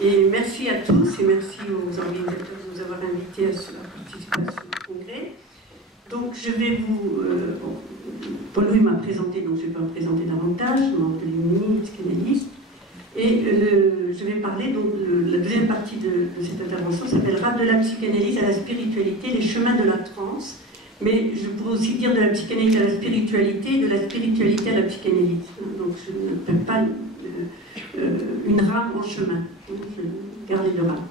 Et merci à tous et merci aux organisateurs de nous avoir invités à participer à ce congrès. Donc je vais vous... Paul-Louis m'a présenté, donc je ne vais pas me présenter davantage, membre de l'UNI, psychanalyste. Et je vais parler, donc la deuxième partie de cette intervention s'appellera « De la psychanalyse à la spiritualité, les chemins de la transe ». Mais je pourrais aussi dire de la psychanalyse à la spiritualité et de la spiritualité à la psychanalyse. Donc je ne perds pas une rame en chemin. Donc je garde les deux rames.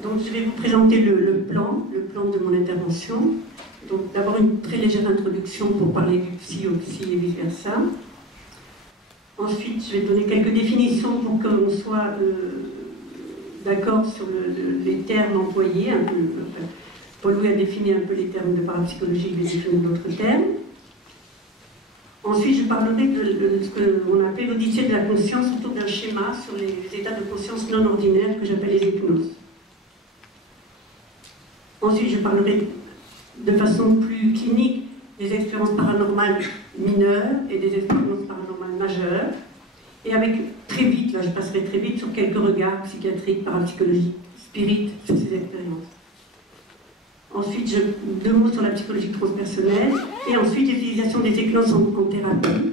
Donc je vais vous présenter le plan de mon intervention. Donc d'abord une très légère introduction pour parler du psy au psy et vice-versa. Ensuite, je vais donner quelques définitions pour qu'on soit d'accord sur les termes employés. Paul-Louis a défini un peu les termes de parapsychologie, je vais définir d'autres termes. Ensuite, je parlerai de ce qu'on appelle l'odyssée de la conscience autour d'un schéma sur les états de conscience non ordinaires que j'appelle les hypnoses. Ensuite, je parlerai de façon plus clinique des expériences paranormales mineures et des expériences paranormales majeures. Et avec, très vite, là je passerai très vite sur quelques regards psychiatriques, parapsychologiques, spirites sur ces expériences. Ensuite, deux mots sur la psychologie transpersonnelle. Et ensuite, l'utilisation des écloses en thérapie.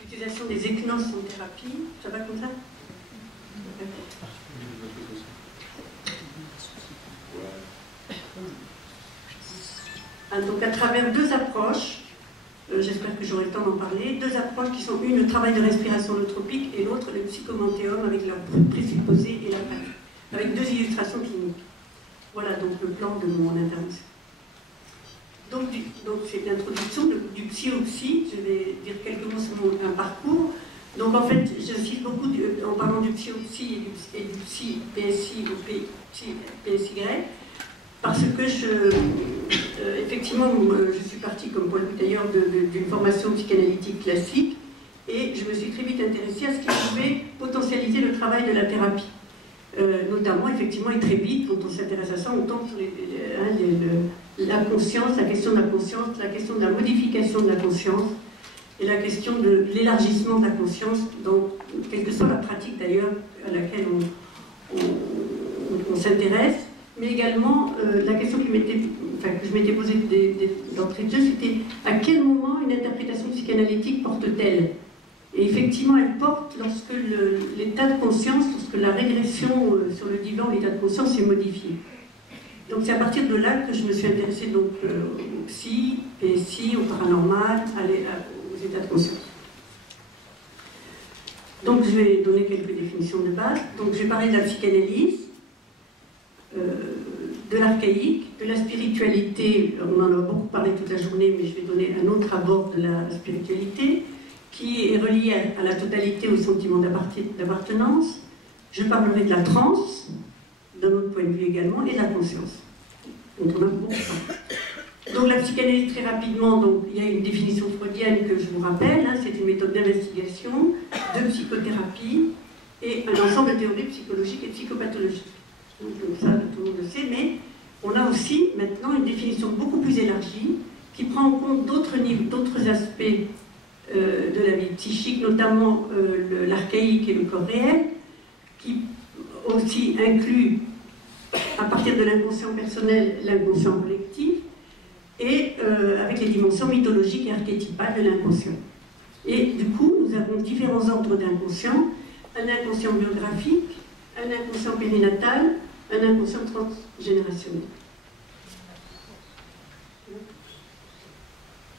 L'utilisation des écloses en thérapie. Ça va comme ça? Donc à travers deux approches, j'espère que j'aurai le temps d'en parler, deux approches qui sont une le travail de respiration holotropique et l'autre le psychomantéum avec leurs présupposés et la pratique, avec deux illustrations cliniques. Voilà donc le plan de mon intervention. Donc c'est l'introduction du psy au psy, je vais dire quelques mots sur un parcours. Donc en fait j'insiste beaucoup en parlant du psy au psy et du psy PSI au PSY, parce que effectivement, je suis partie, comme Paul d'ailleurs, d'une formation psychanalytique classique, et je me suis très vite intéressée à ce qui pouvait potentialiser le travail de la thérapie. Notamment, effectivement, et très vite, quand on s'intéresse à ça, on tombe sur la conscience, la question de la conscience, la question de la modification de la conscience, et la question de l'élargissement de la conscience, dans quelle que soit la pratique d'ailleurs à laquelle on s'intéresse. Mais également, la question que je m'étais posée d'entrée de jeu, c'était à quel moment une interprétation psychanalytique porte-t-elle? Et effectivement, elle porte lorsque l'état de conscience, lorsque la régression sur le divan, l'état de conscience est modifié. Donc c'est à partir de là que je me suis intéressée donc, au psy, PSI, au paranormal, aux états de conscience. Donc je vais donner quelques définitions de base. Donc je vais parler de la psychanalyse, de l'archaïque, de la spiritualité, on en a beaucoup parlé toute la journée, mais je vais donner un autre abord de la spiritualité, qui est relié à la totalité, au sentiment d'appartenance. Je parlerai de la transe, d'un autre point de vue également, et de la conscience. Donc on a beaucoup parlé. Donc la psychanalyse, très rapidement, donc, il y a une définition freudienne que je vous rappelle, hein, c'est une méthode d'investigation, de psychothérapie, et un ensemble de théories psychologiques et psychopathologiques. Donc ça, tout le monde le sait, mais on a aussi maintenant une définition beaucoup plus élargie qui prend en compte d'autres aspects de la vie psychique, notamment l'archaïque et le corps réel, qui aussi inclut, à partir de l'inconscient personnel, l'inconscient collectif, et avec les dimensions mythologiques et archétypales de l'inconscient. Et du coup, nous avons différents ordres d'inconscient, un inconscient biographique, un inconscient périnatal, un inconscient transgénérationnel.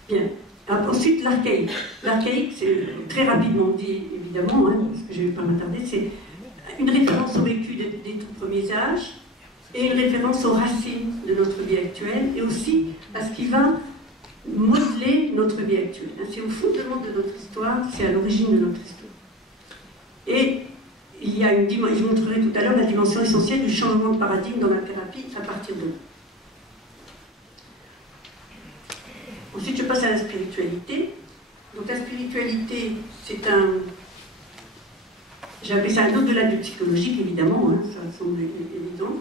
Bien. Ensuite, l'archaïque. L'archaïque, c'est très rapidement dit, évidemment, hein, parce que je ne vais pas m'attarder, c'est une référence au vécu des tout premiers âges et une référence aux racines de notre vie actuelle et aussi à ce qui va modeler notre vie actuelle. C'est au fondement de notre histoire, c'est à l'origine de notre histoire. Et il y a une dimension, je vous montrerai tout à l'heure la dimension essentielle du changement de paradigme dans la thérapie à partir de là. Ensuite, je passe à la spiritualité. Donc la spiritualité, c'est j'ai appelé ça un au-delà du psychologique, évidemment, hein, ça semble évident.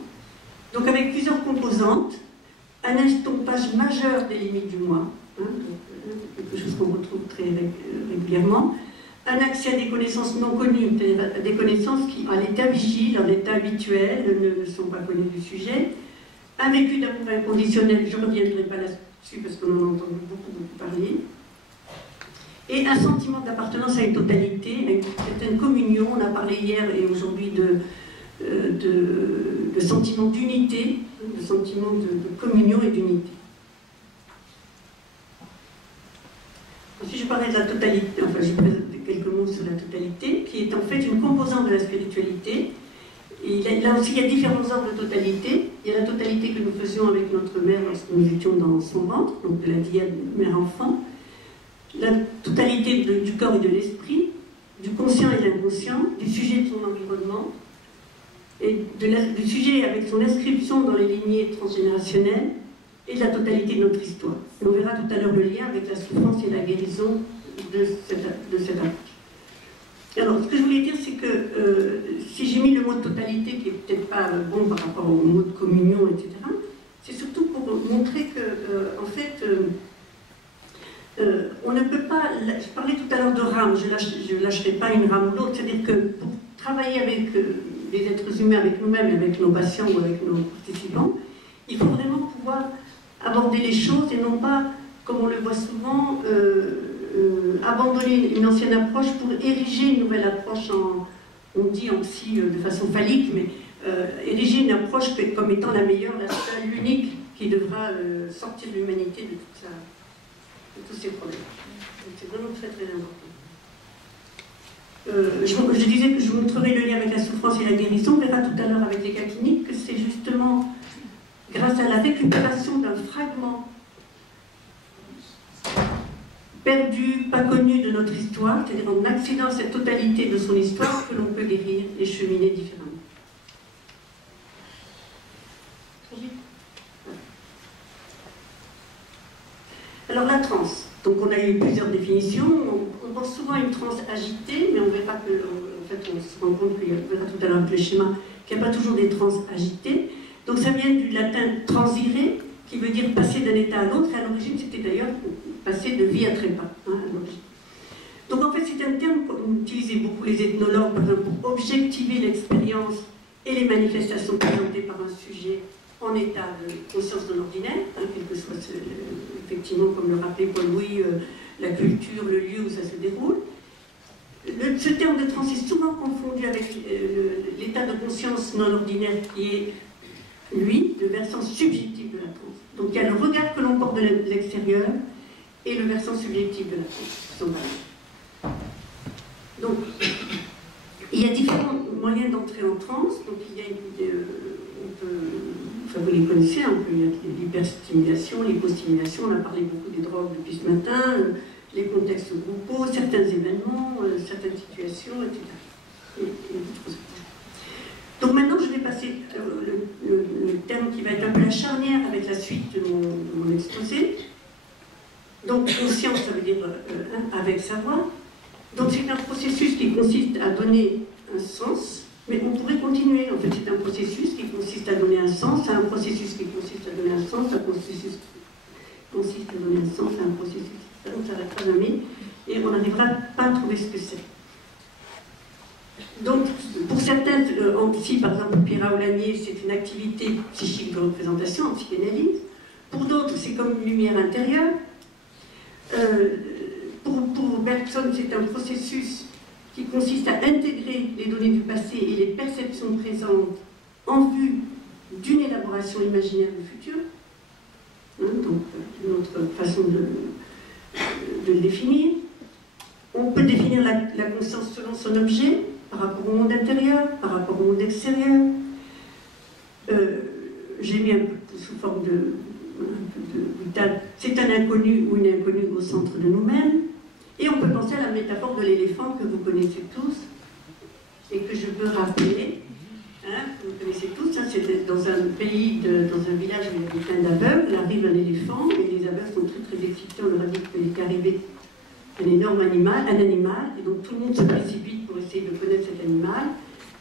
Donc avec plusieurs composantes, un estompage majeur des limites du moi, hein, quelque chose qu'on retrouve très régulièrement, un accès à des connaissances non connues, c'est-à-dire à des connaissances qui, à l'état vigile, en état habituel, ne sont pas connues du sujet, un vécu d'amour inconditionnel, je ne reviendrai pas là-dessus parce qu'on en a entendu beaucoup parler, et un sentiment d'appartenance à une totalité, à une certaine communion. On a parlé hier et aujourd'hui de sentiment d'unité, de sentiment de communion et d'unité. Ensuite, je parlais de la totalité, enfin, je vais quelques mots sur la totalité, qui est en fait une composante de la spiritualité. Et là aussi, il y a différents ordres de totalité. Il y a la totalité que nous faisions avec notre mère lorsque nous étions dans son ventre, donc de la diade mère-enfant. La totalité du corps et de l'esprit, du conscient et de l'inconscient, du sujet de son environnement, et du sujet avec son inscription dans les lignées transgénérationnelles, et de la totalité de notre histoire. Et on verra tout à l'heure le lien avec la souffrance et la guérison de cette approche. Alors, ce que je voulais dire, c'est que si j'ai mis le mot de totalité, qui n'est peut-être pas bon par rapport au mot de communion, etc., c'est surtout pour montrer que, en fait, on ne peut pas... Je parlais tout à l'heure de rame, je ne lâcherai pas une rame ou l'autre, c'est-à-dire que pour travailler avec les êtres humains, avec nous-mêmes, avec nos patients ou avec nos participants, il faut vraiment pouvoir aborder les choses et non pas, comme on le voit souvent, abandonner une ancienne approche pour ériger une nouvelle approche on dit en psy de façon phallique, mais ériger une approche comme étant la meilleure, la seule, l'unique, qui devra sortir l'humanité de tous ces problèmes. C'est vraiment très très important. Je disais que je vous montrerai le lien avec la souffrance et la guérison. On verra tout à l'heure avec les cas cliniques que c'est justement grâce à la récupération d'un fragment perdu, pas connu de notre histoire, c'est-à-dire en accédant à cette totalité de son histoire, que l'on peut guérir et cheminer différemment. Alors la transe, donc on a eu plusieurs définitions, on pense souvent à une transe agitée, mais on verra que, en fait, on se rend compte, on verra tout à l'heure avec le schéma, qu'il n'y a pas toujours des transes agitées. Donc ça vient du latin transire, qui veut dire passer d'un état à l'autre, et à l'origine c'était d'ailleurs passer de vie à trépas. Hein, donc en fait c'est un terme qu'utilisaient beaucoup les ethnologues, par exemple, pour objectiver l'expérience et les manifestations présentées par un sujet en état de conscience non ordinaire, hein, quel que soit effectivement, comme le rappelait Paul-Louis, la culture, le lieu où ça se déroule. Ce terme de transe est souvent confondu avec l'état de conscience non ordinaire qui est, lui, le versant subjectif de la transe. Donc il y a le regard que l'on porte de l'extérieur et le versant subjectif de la transe. Donc, il y a différents moyens d'entrer en transe. Donc il y a vous les connaissez un peu, il y a l'hyperstimulation, l'hypostimulation, on a parlé beaucoup des drogues depuis ce matin, les contextes groupaux, certains événements, certaines situations, etc. Donc maintenant je vais passer le terme qui va être un peu la charnière avec la suite de mon exposé. Donc conscience, ça veut dire avec savoir. Donc c'est un processus qui consiste à donner un sens, mais on pourrait continuer. En fait c'est un processus qui consiste à donner un sens, à un processus qui consiste à donner un sens, à un processus qui consiste à donner un sens, à un processus. On ne s'arrête pas jamais et on n'arrivera pas à trouver ce que c'est. Donc, pour certains, si par exemple Pierre Aulagnier, c'est une activité psychique de représentation en psychanalyse, pour d'autres, c'est comme une lumière intérieure. Pour Bergson, c'est un processus qui consiste à intégrer les données du passé et les perceptions présentes en vue d'une élaboration imaginaire du futur. Hein, donc, une autre façon de le définir. On peut définir la conscience selon son objet, par rapport au monde intérieur, par rapport au monde extérieur. J'ai mis un peu sous forme c'est un inconnu ou une inconnue au centre de nous-mêmes. Et on peut penser à la métaphore de l'éléphant que vous connaissez tous et que je peux rappeler. Hein, vous connaissez tous, hein, c'est dans un pays, dans un village où il y avait plein d'aveugles, arrive un éléphant et les aveugles sont très très excités. On leur a dit qu'il était arrivé un énorme animal, et donc tout le monde se précipite pour essayer de connaître cet animal,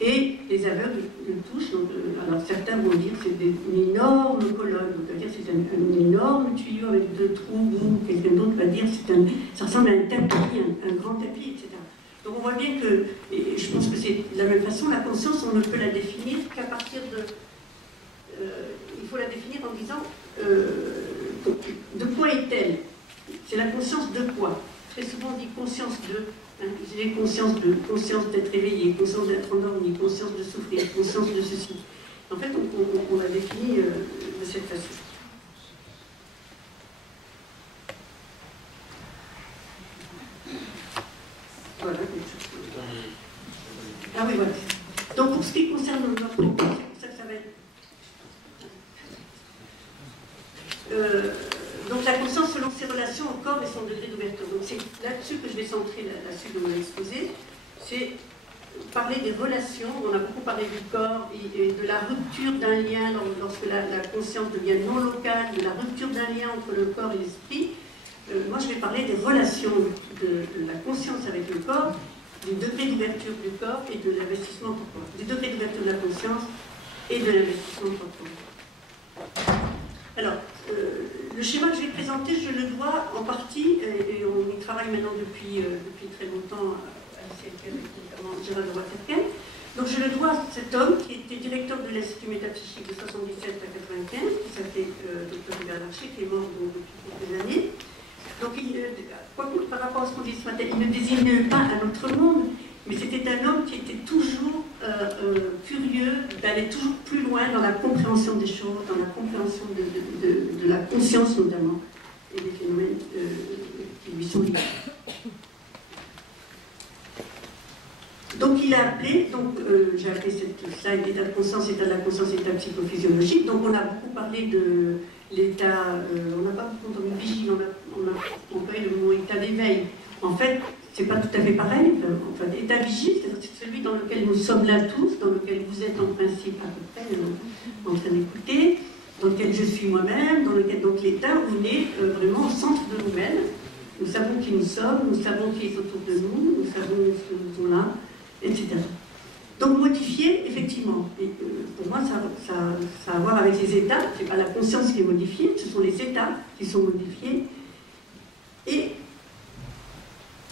et les aveugles le touchent. Donc, alors certains vont dire que c'est une énorme colonne, donc ça veut dire que c'est un énorme tuyau avec deux trous, ou quelqu'un d'autre va dire que ça ressemble à un tapis, un grand tapis, etc. Donc on voit bien que, et je pense que c'est de la même façon, la conscience, on ne peut la définir qu'à partir de... il faut la définir en disant de quoi est-elle? C'est la conscience de quoi? Très souvent on dit conscience de... J'ai conscience d'être éveillé, conscience d'être endormi, conscience de souffrir, conscience de ceci. En fait, on la définit de cette façon. Voilà. Ah oui, voilà. Donc pour ce qui concerne notre corps, c'est pour ça que ça va être... donc la conscience selon ses relations au corps et son degré d'ouverture. Donc c'est là-dessus que je vais centrer la suite de mon exposé. C'est parler des relations. On a beaucoup parlé du corps et de la rupture d'un lien lorsque la conscience devient non locale, de la rupture d'un lien entre le corps et l'esprit. Moi je vais parler des relations de la conscience avec le corps, du degré d'ouverture du corps et de l'investissement corporel. Du degré d'ouverture de la conscience et de l'investissement corporel. Alors, le schéma que je vais présenter, je le dois en partie, et on y travaille maintenant depuis très longtemps à l'ICLK, avec notamment Gérald de Waterken. Donc je le dois à cet homme qui était directeur de l'Institut métapsychique de 77 à 95, qui s'appelait Dr Hubert Larcher, qui est mort depuis quelques années. Donc, par rapport à ce qu'on dit ce matin, il ne désigne pas un autre monde, mais c'était un homme qui était toujours curieux d'aller toujours plus loin dans la compréhension des choses, dans la compréhension de la conscience notamment, et des phénomènes qui lui sont liés. Donc il a appelé, j'ai appelé cette slide état de conscience, état de la conscience, état psychophysiologique. Donc on a beaucoup parlé de l'état, on n'a pas beaucoup entendu vigile, on a employé le mot état d'éveil. En fait, c'est pas tout à fait pareil. Enfin, état vigile, c'est celui dans lequel nous sommes là tous, dans lequel vous êtes en principe à peu près en train d'écouter, dans lequel je suis moi-même, dans lequel donc l'état où on est vraiment au centre de nous-mêmes. Nous savons qui nous sommes, nous savons qui est autour de nous, nous savons ce que nous sommes là, etc. Donc modifier, effectivement, et, pour moi ça a à voir avec les états, c'est pas la conscience qui est modifiée, ce sont les états qui sont modifiés. Et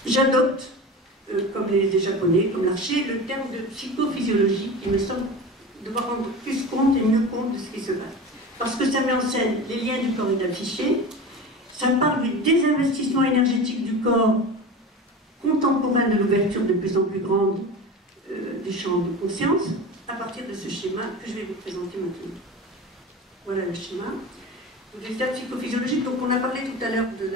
j'adopte, comme les Japonais, comme Larcher, le terme de psychophysiologie qui me semble devoir rendre plus compte et mieux compte de ce qui se passe. Parce que ça met en scène les liens du corps et de la psyché, ça parle du désinvestissement énergétique du corps contemporain de l'ouverture de plus en plus grande des champs de conscience, à partir de ce schéma que je vais vous présenter maintenant. Voilà le schéma. L'état psychophysiologique, donc on a parlé tout à l'heure de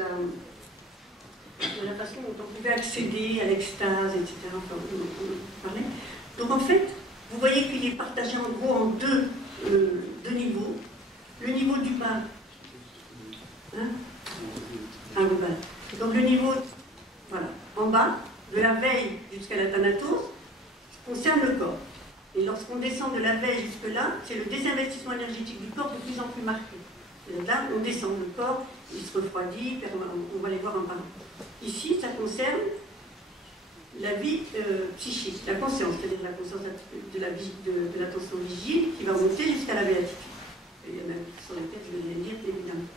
la façon dont on pouvait accéder à l'extase, etc. Enfin, on parlait. Donc en fait, vous voyez qu'il est partagé en gros en deux niveaux. Le niveau du bas, global. Donc le niveau, voilà, en bas, de la veille jusqu'à la thanatose, concerne le corps. Et lorsqu'on descend de la veille jusque-là, c'est le désinvestissement énergétique du corps de plus en plus marqué. Et là, on descend, le corps, il se refroidit, on va les voir en parlant. Ici, ça concerne la vie psychique, la conscience, c'est-à-dire la conscience de l'attention vigile qui va monter jusqu'à la béatitude. Et il y en a sur lesquelles je vais lire, évidemment.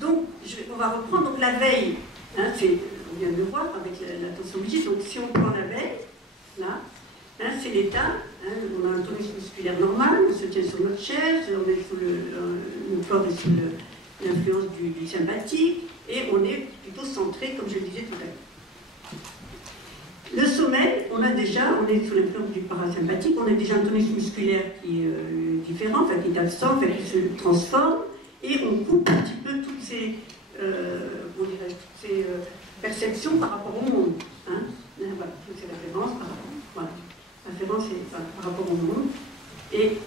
Donc, on va reprendre donc, la veille. On vient de le voir avec l'attention vigile. Donc, si on prend la veille, là, c'est l'état. On a un tonus musculaire normal, on se tient sur notre chaise, on est sous le corps est sous l'influence du sympathique, et on est plutôt centré, comme je le disais tout à l'heure. Le sommeil, on est sous l'influence du parasympathique, on a déjà un tonus musculaire qui est différent, enfin qui est absent, enfin qui se transforme, et on coupe un petit peu toutes ces, perceptions par rapport au monde. Voilà, toutes ces références par rapport. Voilà. Référence par rapport au monde. Et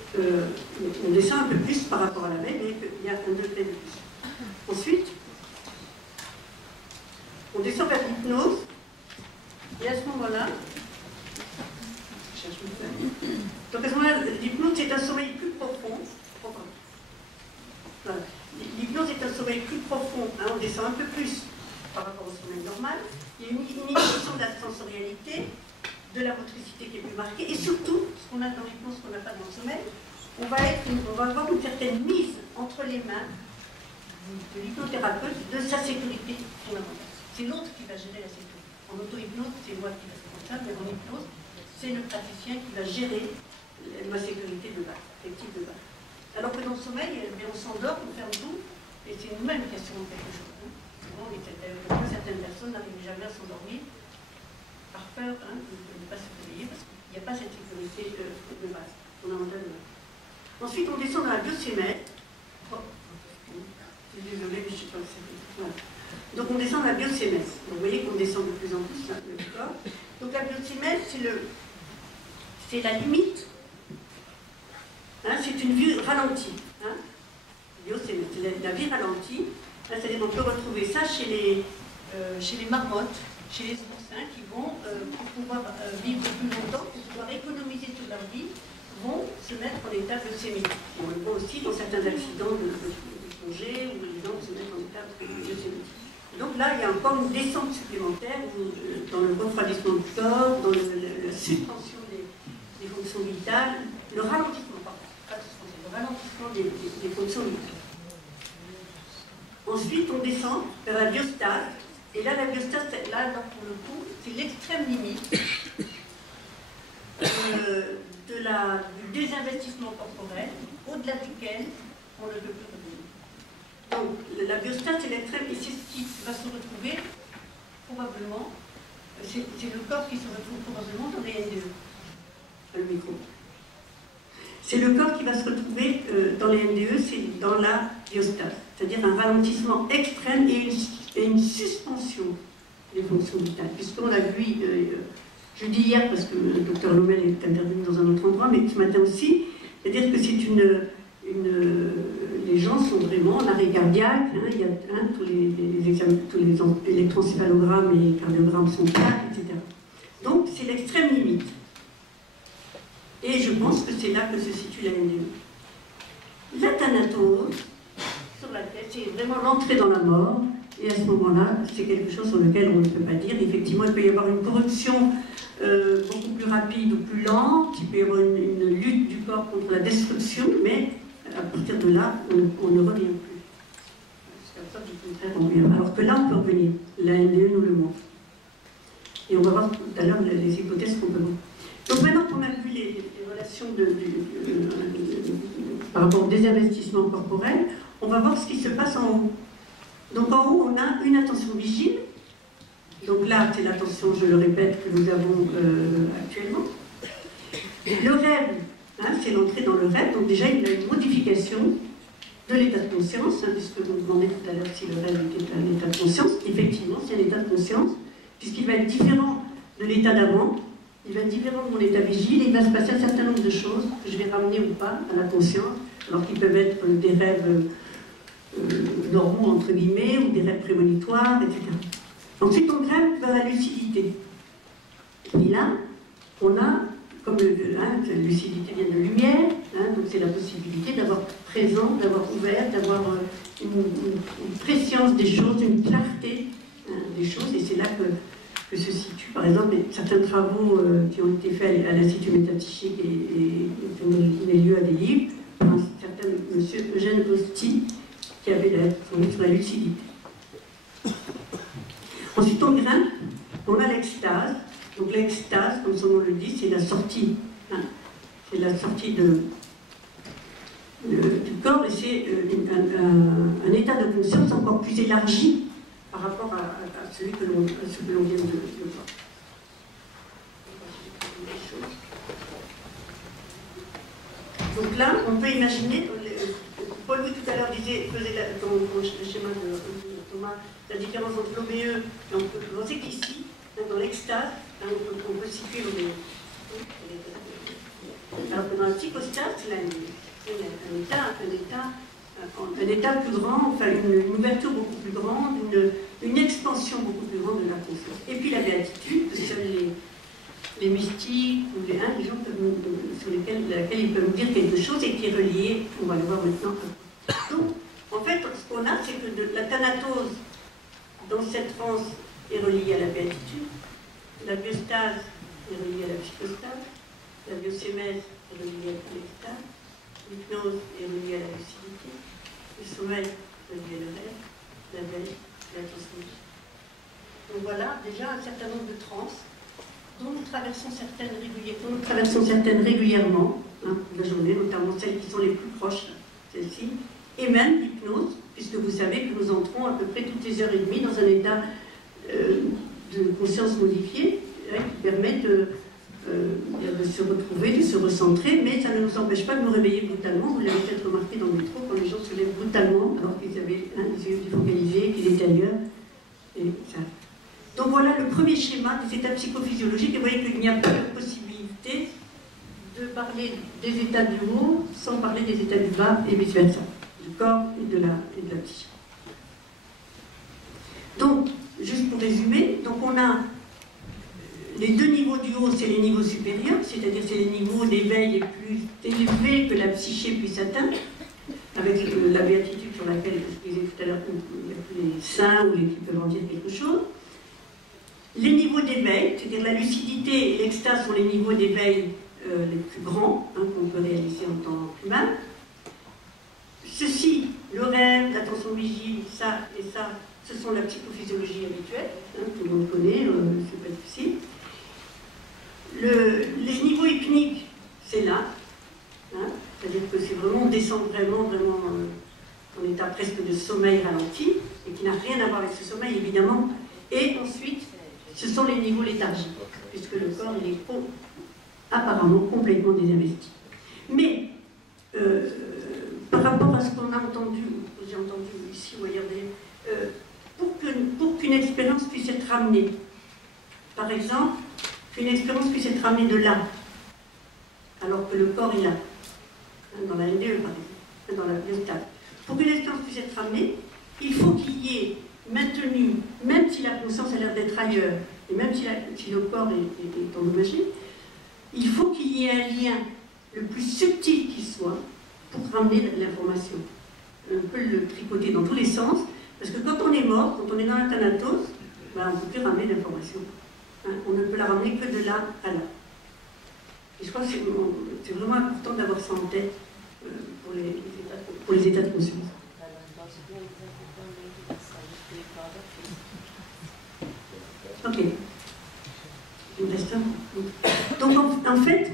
on descend un peu plus par rapport à la veille, mais il y a un degré de plus. Ensuite, on descend vers l'hypnose. Et à ce moment-là, donc à ce moment-là, l'hypnose c'est un sommeil plus profond. Voilà. L'hypnose est un sommeil plus profond. On descend un peu plus par rapport au sommeil normal. Il y a une inhibition de la sensorialité, de la motricité qui est plus marquée, et surtout, ce qu'on a dans l'hypnose, ce qu'on n'a pas dans le sommeil, on va avoir une certaine mise entre les mains de l'hypnothérapeute de sa sécurité fondamentale. C'est l'autre qui va gérer la sécurité. En auto-hypnose, c'est moi qui fais comme ça, mais en hypnose, c'est le praticien qui va gérer ma sécurité de base, affective de base. Alors que dans le sommeil, on s'endort, on ferme tout, et c'est une même question de quelque chose. Hein. Certaines personnes n'arrivent jamais à s'endormir par peur de ne pas se réveiller, parce qu'il n'y a pas cette sécurité de base, fondamentale de base. Ensuite, on descend dans la biosémètre. Oh, je suis désolée, mais je ne sais pas si c'est voilà. Donc on descend dans la biosémètre. Vous voyez qu'on descend de plus en plus là, le corps. Donc la biosémètre, c'est la limite. Hein, c'est une vue ralentie. Hein. Biosémètre, c'est la vie ralentie. C'est-à-dire qu'on peut retrouver ça chez les marmottes, chez les oursins qui vont, pour pouvoir vivre plus longtemps, pour pouvoir économiser toute leur vie, vont se mettre en état biosémique. On le voit aussi dans certains accidents de plongée où les gens se mettent en état biosémique. Donc là, il y a encore une descente supplémentaire dans le refroidissement du corps, dans la suspension des fonctions vitales, le ralentissement, pas le ralentissement des fonctions vitales. Ensuite, on descend vers la biostase. Et là, la biostase, là, pour le coup, c'est l'extrême limite du désinvestissement corporel, au-delà duquel on ne peut plus revenir. Donc, la biostase, c'est l'extrême, et c'est ce qui va se retrouver probablement, c'est le corps qui se retrouve probablement dans les NDE. Le micro. C'est le corps qui va se retrouver dans les NDE, c'est dans la biostase, c'est-à-dire un ralentissement extrême et une suspension des fonctions vitales. Puisqu'on a vu, je dis hier parce que le docteur Lomel est intervenu dans un autre endroit, mais ce matin aussi, c'est-à-dire que c'est les gens sont vraiment en arrêt cardiaque, hein, il y a tous les électroencéphalogrammes et les cardiogrammes sont là, etc. Donc c'est l'extrême limite. Et je pense que c'est là que se situe la NDE. La thanatose, sur la tête, c'est vraiment l'entrée dans la mort. Et à ce moment-là, c'est quelque chose sur lequel on ne peut pas dire. Effectivement, il peut y avoir une corruption beaucoup plus rapide ou plus lente. Il peut y avoir une lutte du corps contre la destruction, mais à partir de là, on ne revient plus. C'est comme ça du contraire, on revient. Alors que là, on peut revenir. La NDE nous le montre. Et on va voir tout à l'heure les hypothèses qu'on peut voir. Donc maintenant qu'on a vu les relations par rapport au désinvestissement corporel, on va voir ce qui se passe en haut. Donc en haut, on a une attention vigile. Donc là, c'est l'attention, je le répète, que nous avons actuellement. Le rêve, hein, c'est l'entrée dans le rêve. Donc déjà, il y a une modification de l'état de conscience, hein, puisque vous me demandez tout à l'heure si le rêve était un état de conscience. Effectivement, c'est un état de conscience, puisqu'il va être différent de l'état d'avant. Il va être différent de mon état vigile et il va se passer un certain nombre de choses que je vais ramener ou pas à la conscience, alors qu'ils peuvent être des rêves normaux, entre guillemets, ou des rêves prémonitoires, etc. Ensuite, on grimpe vers la lucidité. Et là, on a, comme la lucidité vient de lumière, hein, donc c'est la possibilité d'avoir présent, d'avoir ouvert, d'avoir une préscience des choses, une clarté des choses, et c'est là que se situe, par exemple, certains travaux qui ont été faits à l'Institut métapsychique et qui ont donné lieu à des livres, par un certain monsieur Eugène Costi, qui avait son livre sur la lucidité. Ensuite, on grimpe, on a l'extase. Donc l'extase, comme son nom le dit, c'est la sortie. Hein, c'est la sortie du corps, et c'est un état de conscience encore plus élargi par rapport à celui que l'on vient de voir. Donc là, on peut imaginer, Paul Louis tout à l'heure faisait dans le schéma de Thomas, la différence entre l'OBE, et on peut penser qu'ici, dans l'extase, on peut situer l'OBE. Alors que dans la psychostase, c'est un état plus grand, enfin une ouverture beaucoup plus grande, une expansion beaucoup plus grande de la conscience. Et puis la béatitude, seuls les mystiques ou les gens sur laquelle ils peuvent dire quelque chose et qui est relié, on va le voir maintenant. Donc, en fait, ce qu'on a, c'est que la thanatose, dans cette transe, est reliée à la béatitude, la biostase est reliée à la psychostase, la biosémèse est reliée à l'extase, l'hypnose est reliée à la lucidité, le sommeil est relié à le rêve, la veille, la transmission. Donc voilà déjà un certain nombre de trans dont nous traversons certaines régulièrement, hein, la journée, notamment celles qui sont les plus proches, celles-ci, et même l'hypnose, puisque vous savez que nous entrons à peu près toutes les heures et demie dans un état de conscience modifiée, hein, qui permet de se retrouver, de se recentrer, mais ça ne nous empêche pas de nous réveiller brutalement. Vous l'avez peut-être remarqué dans le métro, quand les gens se lèvent brutalement, alors qu'ils avaient les yeux défocalisés, qu'ils étaient ailleurs. Et ça. Donc voilà le premier schéma des états psychophysiologiques, et vous voyez qu'il n'y a pas de possibilité de parler des états du haut sans parler des états du bas, et vice-versa, du corps et de la psyché. Donc, juste pour résumer, donc on a les deux niveaux du haut, c'est les niveaux supérieurs, c'est-à-dire c'est les niveaux d'éveil les plus élevés que la psyché puisse atteindre, avec la béatitude sur laquelle je disais tout à l'heure qu'il n'y a plus les saints ou les qui peuvent en dire quelque chose. Les niveaux d'éveil, c'est-à-dire la lucidité et l'extase sont les niveaux d'éveil les plus grands, hein, qu'on peut réaliser en temps humain. Ceci, le rêve, l'attention vigile, ça et ça, ce sont la psychophysiologie habituelle, hein, tout le monde connaît, c'est pas difficile. Les niveaux hypniques, c'est là, hein, c'est-à-dire que c'est vraiment, on descend vraiment en état presque de sommeil ralenti, et qui n'a rien à voir avec ce sommeil évidemment. Et ensuite, ce sont les niveaux léthargiques, puisque le corps il est apparemment complètement désinvesti. Mais par rapport à ce qu'on a entendu, que j'ai entendu ici ou ailleurs, pour qu'une expérience puisse être ramenée, par exemple, qu'une expérience puisse être ramenée de là, alors que le corps est là, hein, dans la NDE par exemple, dans le stade. Pour qu'une expérience puisse être ramenée, il faut qu'il y ait maintenu, même si la conscience a l'air d'être ailleurs, et même si le corps est endommagé, il faut qu'il y ait un lien le plus subtil qui soit pour ramener l'information. On peut le tricoter dans tous les sens, parce que quand on est mort, quand on est dans la thanatose, ben on ne peut plus ramener l'information. Hein, on ne peut la ramener que de là à là. Et je crois que c'est vraiment important d'avoir ça en tête pour les états de conscience. Ok. Donc en fait,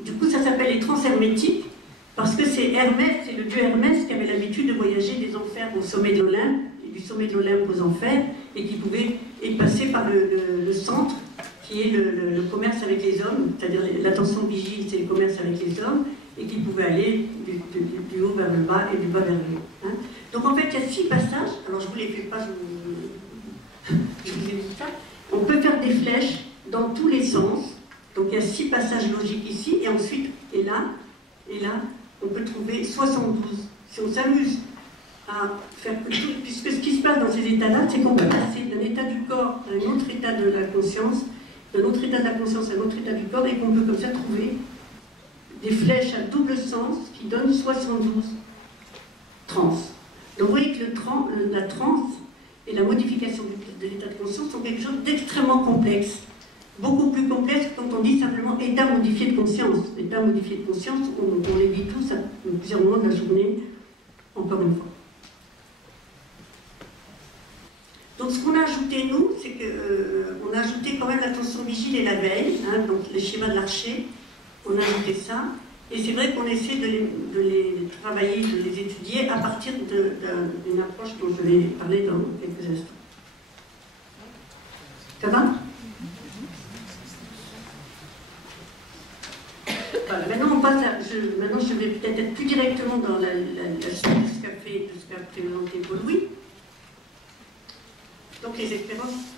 du coup ça s'appelle les transhermétiques, parce que c'est Hermès, c'est le dieu Hermès qui avait l'habitude de voyager des enfers au sommet de l'Olympe, et du sommet de l'Olympe aux enfers, et qui pouvait passer par le centre, qui est le commerce avec les hommes, c'est-à-dire l'attention vigile, c'est le commerce avec les hommes, et qui pouvait aller du haut vers le bas et du bas vers le haut. Hein. Donc en fait, il y a 6 passages, alors je ne vous les fais pas, je vous ai dit ça. On peut faire des flèches dans tous les sens, donc il y a 6 passages logiques ici, et ensuite, et là, on peut trouver 72. Si on s'amuse à faire tout, puisque ce qui se passe dans ces états-là, c'est qu'on peut passer d'un état du corps à un autre état de la conscience, d'un autre état de la conscience à un autre état du corps, et qu'on peut comme ça trouver des flèches à double sens qui donnent 72 trans. Donc vous voyez que la transe et la modification de l'état de conscience sont quelque chose d'extrêmement complexe. Beaucoup plus complexe que quand on dit simplement état modifié de conscience. État modifié de conscience, on les vit tous à plusieurs moments de la journée, encore une fois. Donc ce qu'on a ajouté, nous, c'est qu'on a ajouté quand même l'attention vigile et la veille, hein, donc les schémas de l'Archer, on a ajouté ça, et c'est vrai qu'on essaie de les travailler, de les étudier à partir d'une approche dont je vais parler dans quelques instants. Ça va? Voilà, maintenant on passe maintenant je vais peut-être être plus directement dans la suite de ce qu'a présenté Paul-Louis. Donc les expériences,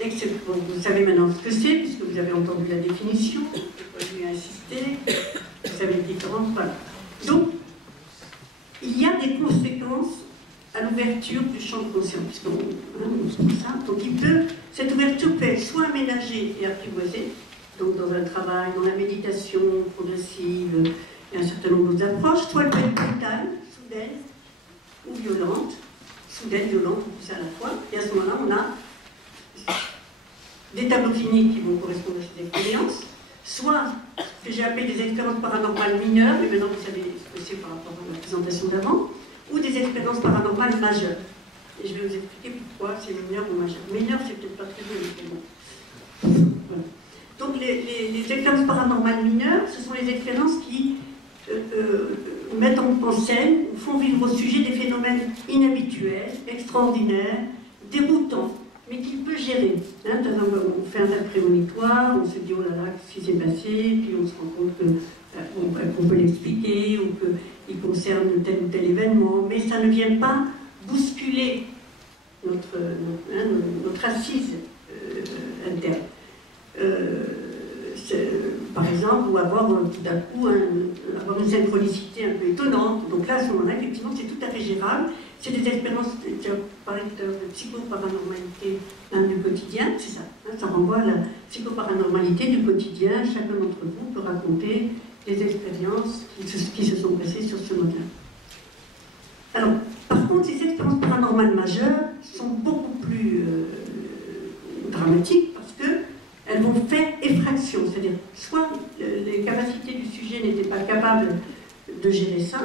vous savez maintenant ce que c'est, puisque vous avez entendu la définition, je vais insister, vous savez les différentes, voilà. Donc, il y a des conséquences à l'ouverture du champ de conscience, puisqu'on trouve ça. Donc cette ouverture peut être soit aménagée et apprivoisée, donc dans un travail, dans la méditation progressive, et un certain nombre d'autres approches, soit elle peut être brutale, soudaine ou violente, violente, tout ça à la fois, et à ce moment-là, on a des tableaux cliniques qui vont correspondre à ces expériences, soit ce que j'ai appelé des expériences paranormales mineures, mais maintenant vous savez ce que c'est par rapport à la présentation d'avant, ou des expériences paranormales majeures. Et je vais vous expliquer pourquoi c'est mineur ou majeur. Mineur, c'est peut-être pas très joli, mais bon. Voilà. Donc les expériences paranormales mineures, ce sont les expériences qui mettent en scène ou font vivre au sujet des phénomènes inhabituels, extraordinaires, déroutants, mais qu'il peut gérer. Hein, par exemple, on fait un rêve prémonitoire, on se dit oh là là, qu'est-ce qui s'est passé, puis on se rend compte qu'on peut l'expliquer ou qu'il concerne tel ou tel événement, mais ça ne vient pas bousculer notre assise interne. Par exemple, ou avoir tout d'un coup avoir une synchronicité un peu étonnante. Donc là, à ce moment-là, effectivement, c'est tout à fait gérable. C'est des expériences, tu as parlé tout à l'heure de psychoparanormalité du quotidien, c'est ça. Hein, ça renvoie à la psychoparanormalité du quotidien. Chacun d'entre vous peut raconter des expériences qui se sont passées sur ce mode-là. Alors, par contre, ces expériences paranormales majeures sont beaucoup plus dramatiques parce qu'elles vont faire effraction, c'est-à-dire soit les capacités du sujet n'étaient pas capables de gérer ça,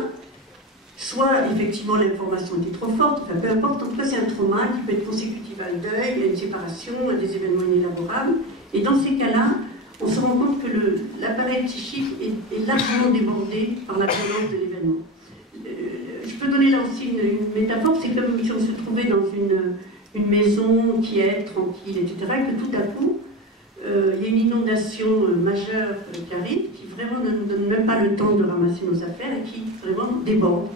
soit effectivement l'information était trop forte, enfin peu importe, en tout cas c'est un trauma qui peut être consécutif à un deuil, à une séparation, à des événements inélaborables, et dans ces cas-là, on se rend compte que l'appareil psychique est largement débordé par la violence de l'événement. Je peux donner là aussi une métaphore, c'est comme si on se trouvait dans une maison qui est tranquille, etc., et que tout à coup, il y a une inondation majeure qui arrive, qui vraiment ne nous donne même pas le temps de ramasser nos affaires et qui vraiment déborde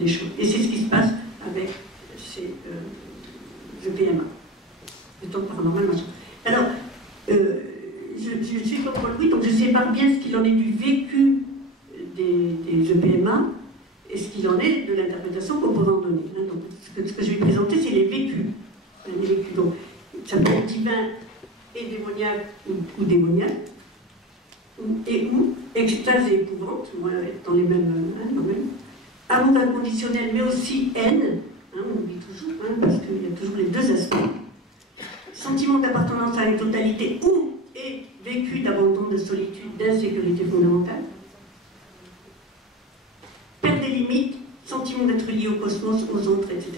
les choses. Et c'est ce qui se passe avec ces EPMA, le temps paranormal majeur. Alors, je suis comme Paul Louis, donc je sépare bien ce qu'il en est du vécu des EPMA et ce qu'il en est de l'interprétation qu'on pourrait en donner. Hein. Donc, ce que je vais présenter, c'est les vécus. Les vécus. Donc, ça peut être divin et démoniaque ou démoniaque, ou extase et épouvante, moi, être dans les mêmes, amour inconditionnel, mais aussi haine, hein, on oublie toujours, hein, parce qu'il y a toujours les deux aspects, sentiment d'appartenance à une totalité ou et vécu d'abandon, de solitude, d'insécurité fondamentale, perte des limites, sentiment d'être lié au cosmos, aux autres, etc.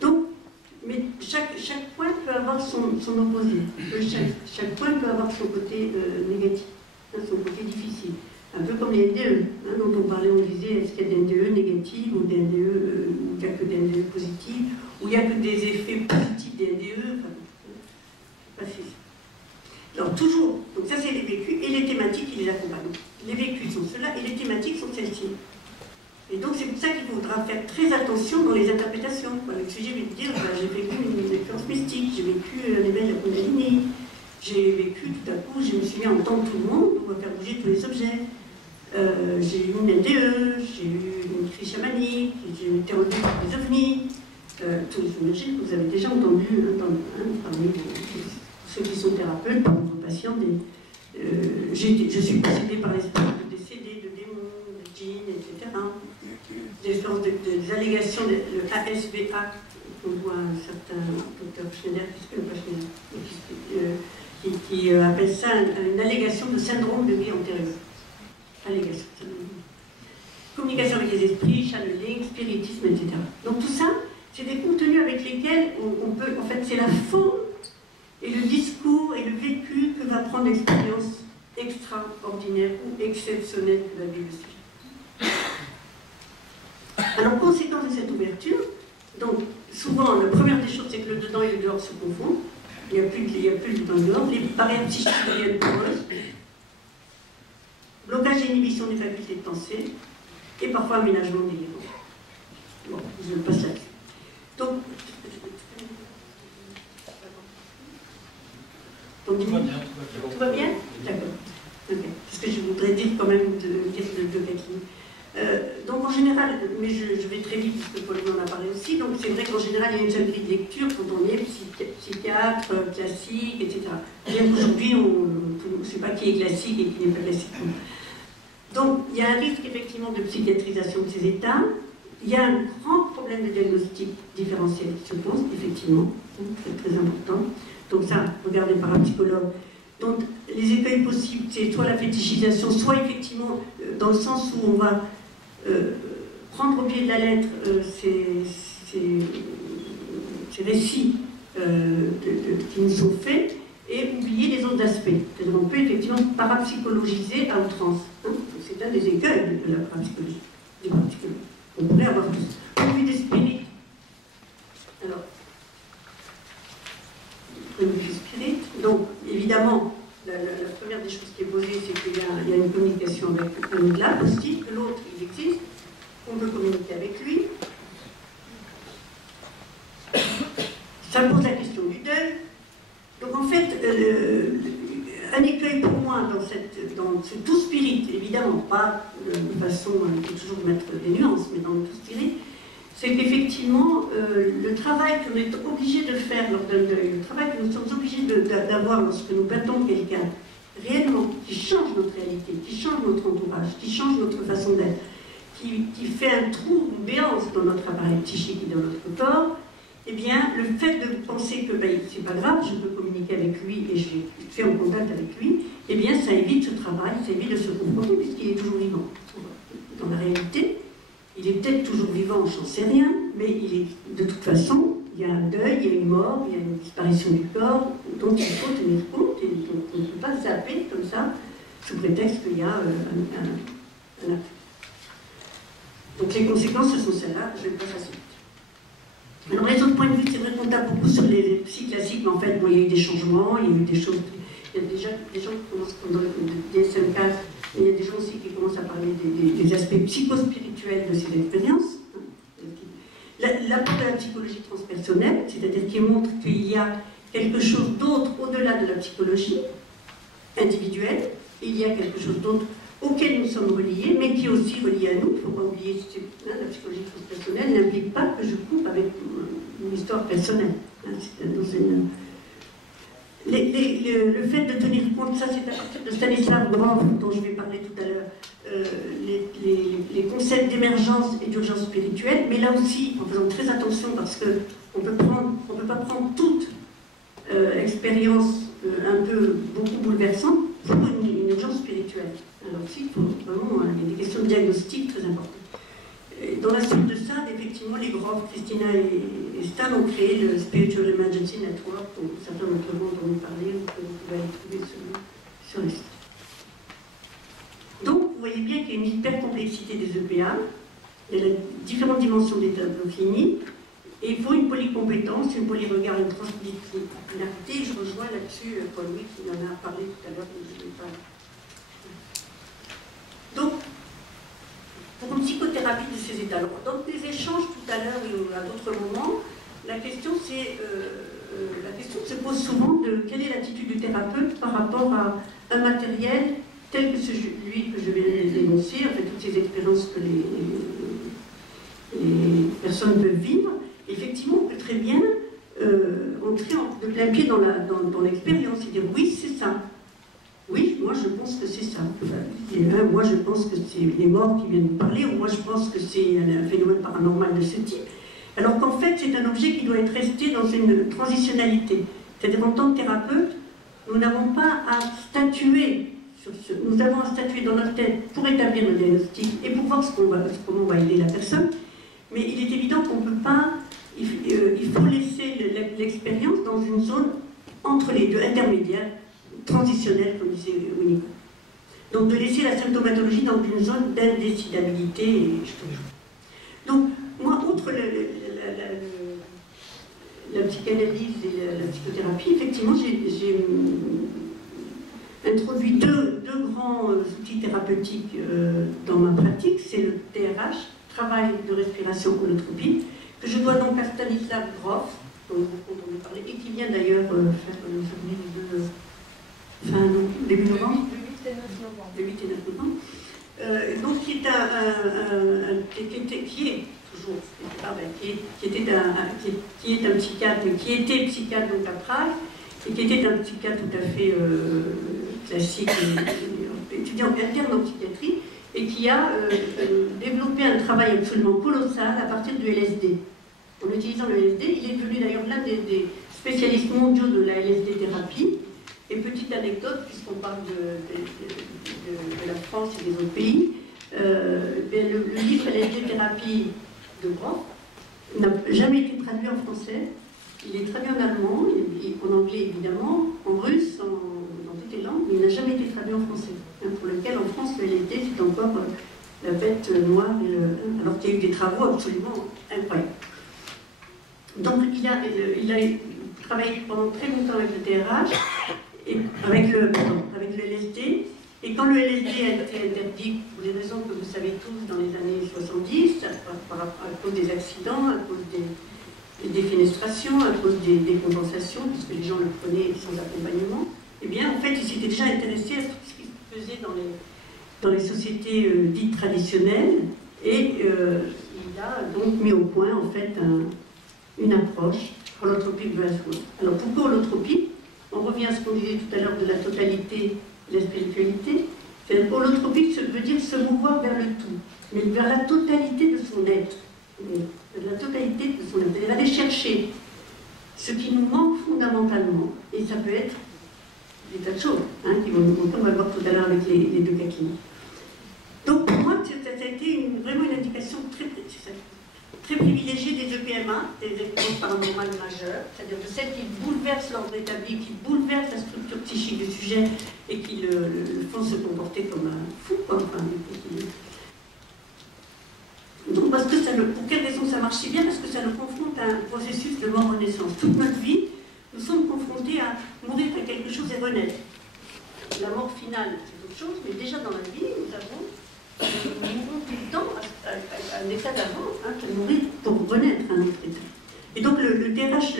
Donc, mais chaque point peut avoir son opposé. Chaque point peut avoir son côté négatif, hein, son côté difficile. Un peu comme les NDE, hein, dont on parlait, on disait est-ce qu'il y a des NDE négatives ou des NDE où il n'y a que des NDE positifs, où il n'y a que des effets positifs des NDE. Enfin, alors toujours, donc ça c'est les vécus et les thématiques qui les accompagnent. Les vécus sont ceux-là et les thématiques sont celles-ci. Et donc c'est pour ça qu'il faudra faire très attention dans les interprétations. Le sujet va dire, j'ai vécu une expérience mystique, j'ai vécu un éveil de la Kundalini, j'ai vécu tout à coup, je me suis mis à entendre tout le monde, on va faire bouger tous les objets. J'ai eu une NDE, j'ai eu une crise chamanique, j'ai été enlevée par des ovnis. J'imagine que vous avez déjà entendu parmi ceux qui sont thérapeutes, par vos patients, je suis possédée par l'esprit de décédés, de démons, de djinns, etc. Des allégations, le ASVA, qu'on voit un certain docteur Schneider, qui appelle ça une allégation de syndrome de vie antérieure. Allégation. Communication avec les esprits, channeling, spiritisme, etc. Donc tout ça, c'est des contenus avec lesquels on peut, en fait, c'est la forme et le discours et le vécu que va prendre l'expérience extraordinaire ou exceptionnelle que va vivre le sujet. Alors, conséquence de cette ouverture, donc souvent, la première des choses, c'est que le dedans et le dehors se confondent. Il n'y a plus de dedans et dehors. Les barrières psychiques deviennent poreuses. Blocage et inhibition des facultés de pensée. Et parfois aménagement délirant. Bon, je passe là-dessus. Donc, tout va bien. D'accord. Okay. Parce que je voudrais dire quand même de Catherine. Donc en général, mais je vais très vite parce que Paul en a parlé aussi, donc c'est vrai qu'en général il y a une seule grille de lecture quand on est psychiatre, classique, etc. Bien qu'aujourd'hui on ne sait pas qui est classique et qui n'est pas classique. Donc il y a un risque effectivement de psychiatrisation de ces états, il y a un grand problème de diagnostic différentiel qui se pose, effectivement, c'est très important. Donc ça, regardez par un psychologue. Donc les écueils possibles, c'est soit la fétichisation, soit effectivement dans le sens où on va prendre au pied de la lettre ces récits qui nous sont faits et oublier les autres aspects. C'est-à-dire on peut effectivement parapsychologiser à outrance. Hein. C'est un des écueils de la parapsychologie. On pourrait avoir tous. Au vu des spirites. Alors, au vu des spirites, donc évidemment, la première des choses qui est posée, c'est qu'il y a une communication avec un au-delà aussi, que l'autre, il existe, on peut communiquer avec lui. Ça pose la question du deuil. Donc en fait, un écueil pour moi dans ce tout spirit, évidemment, pas de façon, il faut toujours mettre des nuances, mais dans le tout spirit, c'est qu'effectivement, le travail qu'on est obligé de faire lors d'un deuil, le travail que nous sommes obligés d'avoir lorsque nous battons quelqu'un, réellement, qui change notre réalité, qui change notre entourage, qui change notre façon d'être, qui fait un trou, une béance dans notre appareil psychique et dans notre corps, eh bien, le fait de penser que c'est pas grave, je peux communiquer avec lui et je suis en contact avec lui, eh bien, ça évite ce travail, ça évite de se confronter puisqu'il est toujours vivant. Dans la réalité, il est peut-être toujours vivant, j'en sais rien, mais de toute façon, il y a un deuil, il y a une mort, il y a une disparition du corps, dont il faut tenir compte et donc on ne peut pas zapper comme ça, sous prétexte qu'il y a un acte. Donc les conséquences, ce sont celles-là, je vais pas passer. Alors les autres points de vue, c'est vrai qu'on tape beaucoup sur les psy classiques, mais en fait, bon, il y a eu des changements, il y a eu des choses, il y a déjà des gens qui commencent dans le DSM-4, il y a des gens aussi qui commencent à parler des aspects psychospirituels de ces expériences. L'apport de la psychologie transpersonnelle, c'est-à-dire qui montre qu'il y a quelque chose d'autre au-delà de la psychologie individuelle, il y a quelque chose d'autre auquel nous sommes reliés, mais qui est aussi relié à nous. Il ne faut pas oublier que la psychologie transpersonnelle n'implique pas que je coupe avec une histoire personnelle. Le fait de tenir compte, ça c'est à partir de Stanislav Grof, dont je vais parler tout à l'heure, les concepts d'émergence et d'urgence spirituelle, mais là aussi, en faisant très attention, parce qu'on ne peut pas prendre toute expérience un peu beaucoup bouleversante pour une urgence spirituelle. Alors aussi, il faut vraiment, il y a des questions de diagnostic très importantes. Et dans la suite de ça, effectivement, les Grof, Christina et Stan ont créé le Spiritual Emergency Network, dont certains d'entre vous ont entendu parler, que vous pouvez aller trouver sur le site. Donc, vous voyez bien qu'il y a une hyper-complexité des EPA, il y a différentes dimensions d'hétéroclinie, et il faut une polycompétence, une polyregard, une transdisciplinarité. Je rejoins là-dessus Paul-Louis qui en a parlé tout à l'heure, mais je ne vais pas. Donc, pour une psychothérapie de ces états, alors, dans des échanges tout à l'heure et à d'autres moments, la question se pose souvent de quelle est l'attitude du thérapeute par rapport à un matériel tel que celui que je vais dénoncer, en fait, toutes ces expériences que les personnes peuvent vivre. Effectivement, on peut très bien entrer de plein pied dans l'expérience et dire oui, c'est ça. Oui, moi je pense que c'est ça. Moi je pense que c'est les morts qui viennent nous parler, ou moi je pense que c'est un phénomène paranormal de ce type. Alors qu'en fait, c'est un objet qui doit être resté dans une transitionnalité. C'est-à-dire, en tant que thérapeute, nous n'avons pas à statuer sur ce. Nous avons à statuer dans notre tête pour établir le diagnostic et pour voir comment on va aider la personne. Mais il est évident qu'on ne peut pas. Il faut laisser l'expérience dans une zone entre les deux, intermédiaire, transitionnelle, comme disait Winnicott. Donc, de laisser la symptomatologie dans une zone d'indécidabilité. Donc, moi, outre la psychanalyse et la psychothérapie, effectivement, j'ai introduit deux grands outils thérapeutiques dans ma pratique. C'est le TRH, travail de respiration holotropie, que je dois donc à Stanislav Grof, dont vous entendez parler, et qui vient d'ailleurs faire début novembre. Le 8 et 9 novembre. Donc, qui est un psychiatre, mais qui était psychiatre donc à Prague, et qui était un psychiatre tout à fait classique, étudiant interne en psychiatrie, et qui a développé un travail absolument colossal à partir du LSD. En utilisant le LSD, il est devenu d'ailleurs l'un des spécialistes mondiaux de la LSD-thérapie. Et petite anecdote, puisqu'on parle de la France et des autres pays, Le livre LSD-thérapie de Grof n'a jamais été traduit en français. Il est traduit en allemand, en anglais évidemment, en russe, dans toutes les langues, mais il n'a jamais été traduit en français. Pour lequel en France, le LSD, c'est encore la bête noire, alors qu'il y a eu des travaux absolument incroyables. Donc il a travaillé pendant très longtemps avec le TRH, et avec le LSD, et quand le LSD a été interdit, pour des raisons que vous savez tous, dans les années 70, à cause des accidents, à cause des défenestrations, à cause des décompensations, puisque les gens le prenaient sans accompagnement, eh bien, en fait, il s'était déjà intéressé à tout ce qui se faisait dans les sociétés dites traditionnelles, et il a donc mis au point, en fait, une approche holotropique de la chose. Alors, pourquoi holotropique? On revient à ce qu'on disait tout à l'heure de la totalité et la spiritualité. Holotropique veut dire se mouvoir vers le tout, mais vers la totalité de son être. La totalité de son être. C'est-à-dire aller chercher ce qui nous manque fondamentalement, et ça peut être des tas de choses, qui vont nous montrer, on va voir tout à l'heure avec les deux kakini. Donc pour moi, ça a été vraiment une indication très privilégiée des EPMA, des expériences paranormales majeures, c'est-à-dire de celles qui bouleversent l'ordre établi, qui bouleversent la structure psychique du sujet et qui le font se comporter comme un fou, quoi. Enfin, donc, parce que pour quelle raison ça marche si bien? Parce que ça nous confronte à un processus de mort-renaissance. Toute notre vie, nous sommes confrontés à mourir à quelque chose et renaître. La mort finale, c'est autre chose, mais déjà dans la vie, nous mourons tout le temps à un état d'avant, mourir pour renaître à un autre état. Et donc le TRH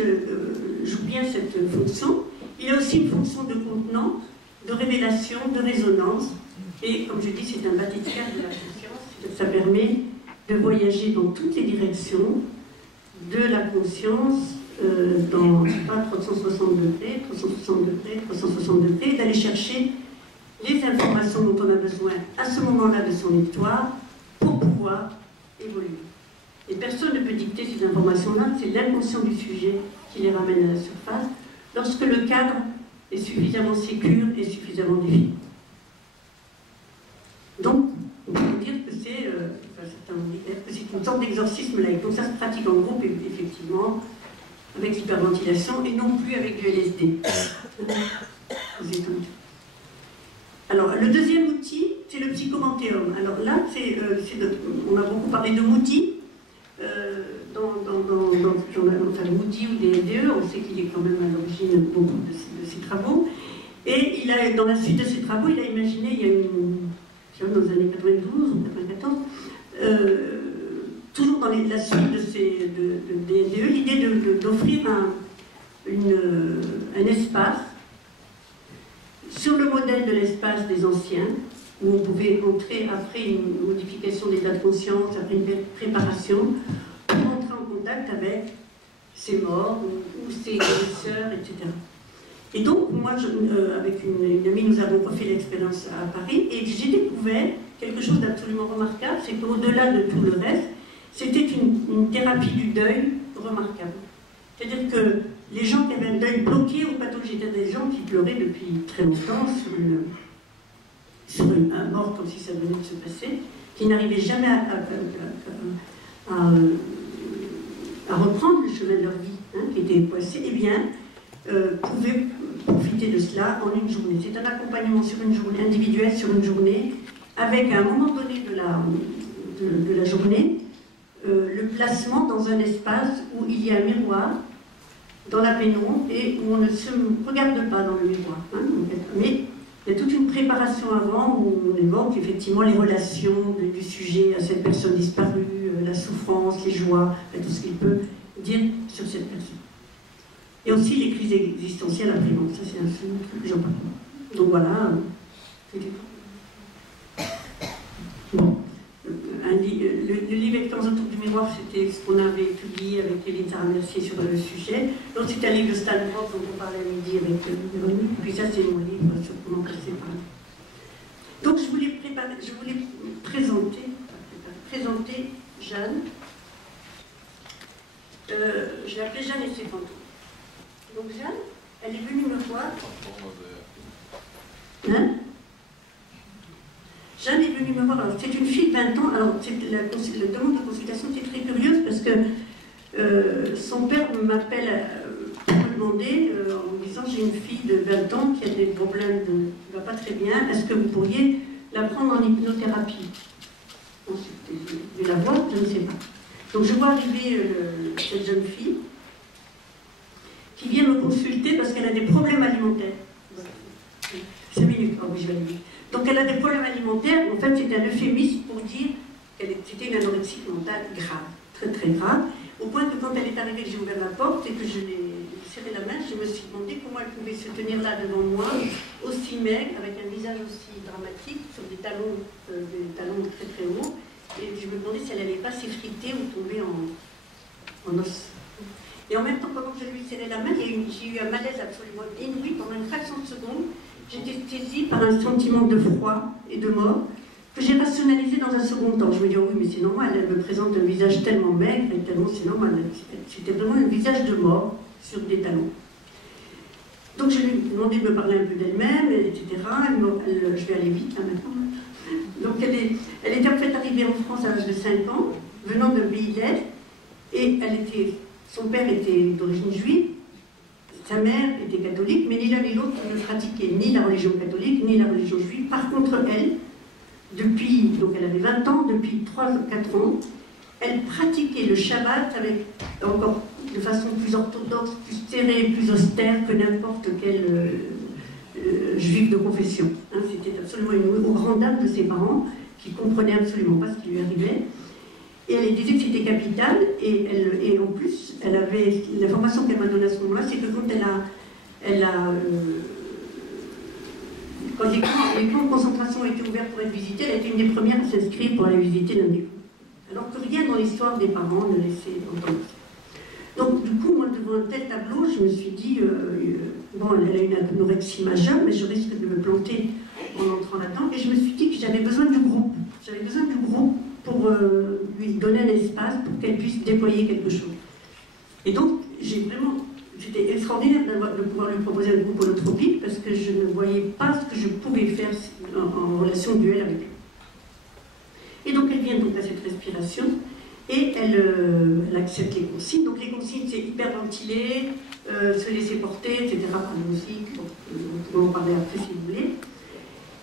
joue bien cette fonction. Il a aussi une fonction de contenant, de révélation, de résonance. Et comme je dis, c'est un baptistère de la conscience. Ça permet de voyager dans toutes les directions de la conscience, dans 360 degrés, 360 degrés, 360 degrés, d'aller chercher les informations dont on a besoin à ce moment-là de son histoire pour pouvoir évoluer. Et personne ne peut dicter ces informations-là, c'est l'inconscient du sujet qui les ramène à la surface, lorsque le cadre est suffisamment sécure et suffisamment défini. Donc, on peut dire que c'est une sorte d'exorcisme laïque. Donc ça se pratique en groupe, effectivement, avec l'hyperventilation, et non plus avec du LSD. Alors, le deuxième outil, c'est le psychomantéum. Alors là, on a beaucoup parlé de Moody, enfin Moody ou des DE, on sait qu'il est quand même à l'origine beaucoup de ses travaux. Et dans la suite de ses travaux, il a imaginé, il y a dans les années 92 ou 94, toujours dans la suite des DE, l'idée d'offrir un espace sur le modèle de l'espace des anciens, où on pouvait entrer après une modification d'état de conscience, après une préparation, pour entrer en contact avec ses morts ou ses sœurs, etc. Et donc, moi, avec une amie, nous avons refait l'expérience à Paris, et j'ai découvert quelque chose d'absolument remarquable, c'est qu'au-delà de tout le reste, c'était une thérapie du deuil remarquable. C'est-à-dire que les gens qui avaient un deuil bloqué ou pathologique, c'était des gens qui pleuraient depuis très longtemps sur un mort comme si ça venait de se passer, qui n'arrivaient jamais à reprendre le chemin de leur vie, qui était poissé, eh bien, pouvaient profiter de cela en une journée. C'est un accompagnement sur une journée, individuel sur une journée, avec à un moment donné de la journée, le placement dans un espace où il y a un miroir, dans la pénombre, et où on ne se regarde pas dans le miroir. Mais il y a toute une préparation avant où on évoque effectivement les relations du sujet à cette personne disparue, la souffrance, les joies, tout ce qu'il peut dire sur cette personne. Et aussi les crises existentielles après mort, ça c'est un seul truc que j'en parle. Donc voilà, bon. Le livre Expérience autour du miroir, c'était ce qu'on avait publié avec Éline Sarah-Mercier sur le sujet. L'autre, c'était un livre de Stan Brock dont on parlait à midi avec Véronique. Et puis ça, c'est mon livre sur comment passer par là. Donc je voulais présenter Jeanne. Je l'ai appelée Jeanne et ses fantômes. Donc Jeanne, elle est venue me voir. Jeanne est venue venue me voir. C'est une fille de 20 ans. Alors, la demande de consultation était très curieuse parce que son père m'appelle pour me demander, en me disant, j'ai une fille de 20 ans qui a des problèmes, qui ne va pas très bien, est-ce que vous pourriez la prendre en hypnothérapie? Ensuite, je vais la voir, je ne sais pas. Donc je vois arriver cette jeune fille qui vient me consulter parce qu'elle a des problèmes alimentaires. 5 minutes, oh oui, je vais aller vite. Donc elle a des problèmes alimentaires, en fait c'est un euphémisme pour dire qu'elle c'était une anorexie mentale grave, très très grave, au point que quand elle est arrivée, que j'ai ouvert la porte et que je l'ai serré la main, je me suis demandé comment elle pouvait se tenir là devant moi, aussi maigre, avec un visage aussi dramatique, sur des talons très très hauts, et je me demandais si elle n'allait pas s'effriter ou tomber en os. Et en même temps, pendant que je lui serrais la main, j'ai eu un malaise absolument inouï. Pendant une fraction de seconde, j'étais saisie par un sentiment de froid et de mort que j'ai rationalisé dans un second temps. Je me dis, oh oui, mais c'est normal, elle me présente un visage tellement maigre et tellement c'est normal. C'était vraiment un visage de mort sur des talons. Donc je lui ai demandé de me parler un peu d'elle-même, etc. Je vais aller vite là maintenant. Donc elle était en fait arrivée en France à l'âge de 5 ans, venant d'un pays d'Est, et son père était d'origine juive, sa mère était catholique, mais ni l'un ni l'autre ne pratiquait ni la religion catholique, ni la religion juive. Par contre, elle, donc elle avait 20 ans, depuis 3 ou 4 ans, elle pratiquait le Shabbat avec, encore de façon plus orthodoxe, plus serrée, plus austère que n'importe quel juif de confession. Hein, c'était absolument aux grandes dames de ses parents, qui ne comprenaient absolument pas ce qui lui arrivait. Et elle disait que c'était capital, et en plus, elle avait, la formation qu'elle m'a donnée à ce moment-là, c'est que quand quand les camps de concentration ont été ouverts pour être visités, elle a été une des premières à s'inscrire pour aller visiter l'un des camps. Alors que rien dans l'histoire des parents ne laissait entendre ça. Donc du coup, moi, devant un tel tableau, je me suis dit, bon, elle a une anorexie majeure, mais je risque de me planter en entrant là-dedans, et je me suis dit que j'avais besoin du groupe. J'avais besoin du groupe pour lui donner un espace pour qu'elle puisse déployer quelque chose. Et donc, c'était extraordinaire de pouvoir lui proposer un groupe holotropique parce que je ne voyais pas ce que je pouvais faire en relation duel avec elle. Et donc, elle vient donc à cette respiration et elle accepte les consignes. Donc, les consignes, c'est hyperventiler, se laisser porter, etc. par la musique. Donc, on peut en parler après si vous voulez.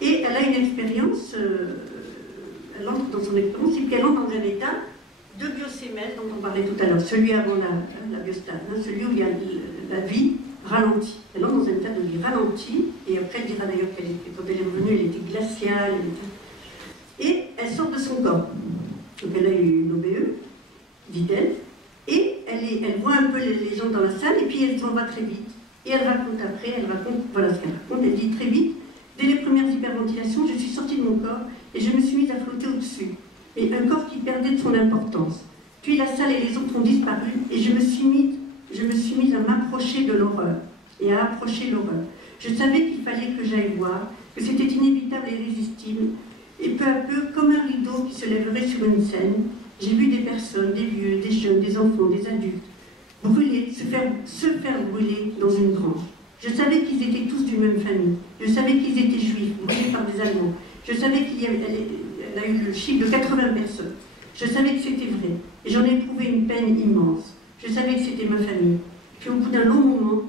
Et elle a une expérience. Elle entre dans son expérience et puis elle entre dans un état de biosémèse dont on parlait tout à l'heure, celui avant la biostase, hein, celui où il y a la vie ralentie. Elle entre dans un état de vie ralentie, et après elle dira d'ailleurs qu'elle était, quand elle est revenue, elle était glaciale, et elle sort de son corps. Donc elle a eu une OBE, dit-elle, et elle voit un peu les gens dans la salle, et puis elle s'en va très vite. Et elle raconte après, voilà ce qu'elle raconte, elle dit très vite, dès les premières hyperventilations, je suis sortie de mon corps, et je me suis mise à flotter au-dessus. Mais un corps qui perdait de son importance. Puis la salle et les autres ont disparu et je me suis mise à m'approcher de l'horreur et à approcher l'horreur. Je savais qu'il fallait que j'aille voir, que c'était inévitable et irrésistible. Et peu à peu, comme un rideau qui se lèverait sur une scène, j'ai vu des personnes, des vieux, des jeunes, des enfants, des adultes, brûler, se faire brûler dans une grange. Je savais qu'ils étaient tous d'une même famille. Je savais qu'ils étaient juifs, brûlés par des Allemands. Je savais elle a eu le chiffre de 80 personnes. Je savais que c'était vrai. Et j'en ai éprouvé une peine immense. Je savais que c'était ma famille. Puis au bout d'un long moment,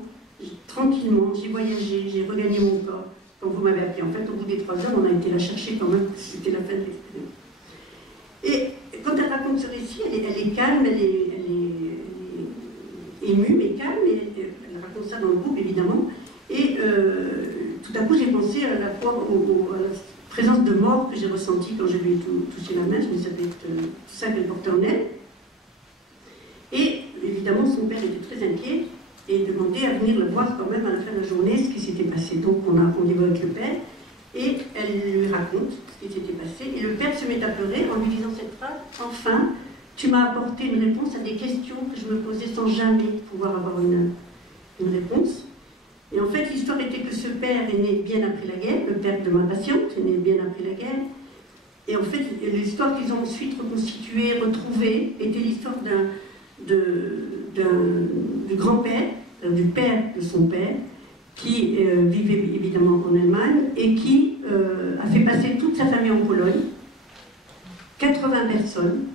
tranquillement, j'ai voyagé, j'ai regagné mon corps, quand vous m'avez appelé. En fait, au bout des 3 heures, on a été la chercher quand même, c'était la fin de l'expérience. Et quand elle raconte ce récit, elle est calme, elle est émue, mais calme, et elle raconte ça dans le groupe, évidemment. Et tout à coup, j'ai pensé à la présence de mort que j'ai ressentie quand je lui ai touché la main. Je me savais tout ça qu'elle portait en elle. Et évidemment, son père était très inquiet et demandait à venir le voir quand même à la fin de la journée ce qui s'était passé. Donc on a rendez-vous avec le père et elle lui raconte ce qui s'était passé. Et le père se met à pleurer en lui disant cette phrase: enfin, tu m'as apporté une réponse à des questions que je me posais sans jamais pouvoir avoir une réponse. Et en fait, l'histoire était que ce père est né bien après la guerre, le père de ma patiente est né bien après la guerre. Et en fait, l'histoire qu'ils ont ensuite reconstituée, retrouvée, était l'histoire du grand-père, du père de son père, qui vivait évidemment en Allemagne et qui a fait passer toute sa famille en Pologne 80 personnes,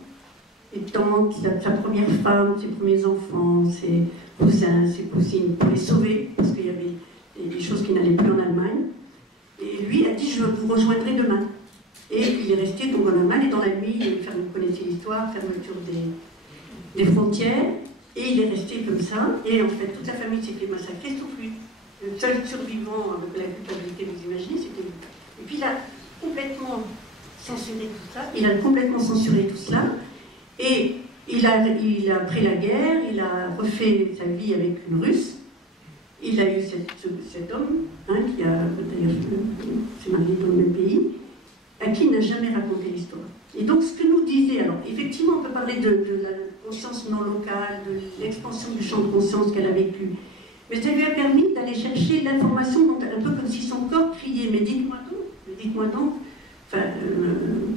ses tantes, sa première femme, ses premiers enfants, ses cousins, ses cousines, pour les sauver, parce qu'il y avait des choses qui n'allaient plus en Allemagne. Et lui a dit, je vous rejoindrai demain. Et il est resté donc en Allemagne, et dans la nuit, vous connaissez l'histoire, fermeture des frontières, et il est resté comme ça, et en fait toute la famille s'est fait massacrer, sauf lui. Le seul survivant avec la culpabilité, vous imaginez, c'était lui. Et puis il a complètement censuré tout ça, et il a pris la guerre, il a refait sa vie avec une Russe, il a eu cet homme, qui a d'ailleurs s'est marié dans le même pays, à qui il n'a jamais raconté l'histoire. Et donc ce que nous disait, alors effectivement on peut parler de la conscience non locale, de l'expansion du champ de conscience qu'elle a vécu, mais ça lui a permis d'aller chercher l'information, un peu comme si son corps criait, mais dites-moi donc,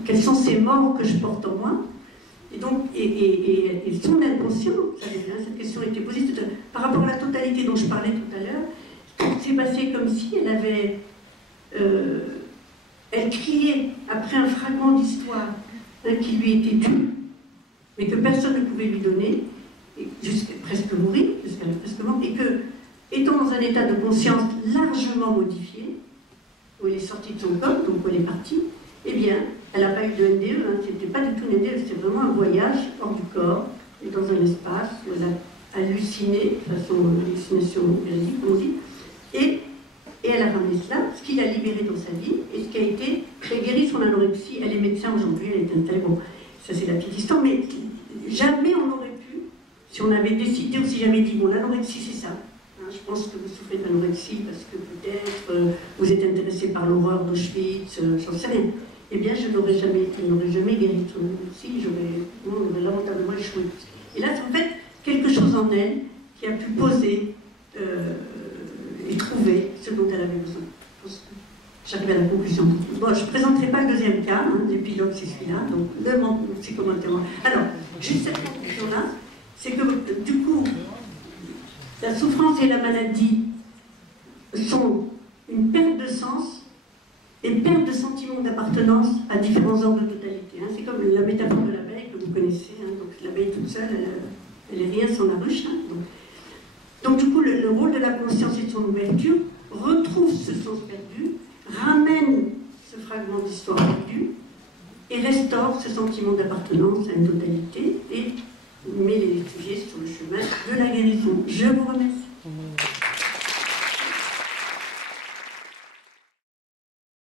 quelles sont ces morts que je porte en moi. Et donc, et son inconscient, cette question a été posée par rapport à la totalité dont je parlais tout à l'heure, c'est passé comme si elle avait, elle criait après un fragment d'histoire qui lui était dû, mais que personne ne pouvait lui donner, jusqu'à presque mourir, et que, étant dans un état de conscience largement modifié, où elle est sortie de son corps, donc où elle est partie, eh bien, elle n'a pas eu de NDE, c'était pas du tout une NDE, c'était vraiment un voyage hors du corps, et dans un espace où elle a halluciné, de façon hallucination véridique, on dit, et elle a ramené cela, ce qui l'a libérée dans sa vie, et ce qui a été, elle guéri son anorexie, elle est médecin aujourd'hui, elle est installée, bon, ça c'est la petite histoire, mais jamais on n'aurait pu, si on avait décidé, ou si j'avais dit, bon, l'anorexie c'est ça, je pense que vous souffrez d'anorexie parce que peut-être vous êtes intéressé par l'horreur d'Auschwitz, j'en sais rien. Eh bien, je n'aurais jamais guéri de son anorexie, on aurait lamentablement échoué. Et là, c'est en fait quelque chose en elle qui a pu poser et trouver ce dont elle avait besoin. J'arrive à la conclusion. Bon, je ne présenterai pas le deuxième cas, l'épilogue c'est celui-là, donc c'est commentaire. Alors, juste cette conclusion-là, c'est que du coup, la souffrance et la maladie sont une perte de sens et une perte de sentiment d'appartenance à différents ordres de totalité. C'est comme la métaphore de l'abeille que vous connaissez. Donc l'abeille toute seule, elle est rien sans la ruche. Donc du coup, le rôle de la conscience et de son ouverture retrouve ce sens perdu, ramène ce fragment d'histoire perdue et restaure ce sentiment d'appartenance à une totalité et met les réfugiés sur le chemin de la guérison. Je vous remercie.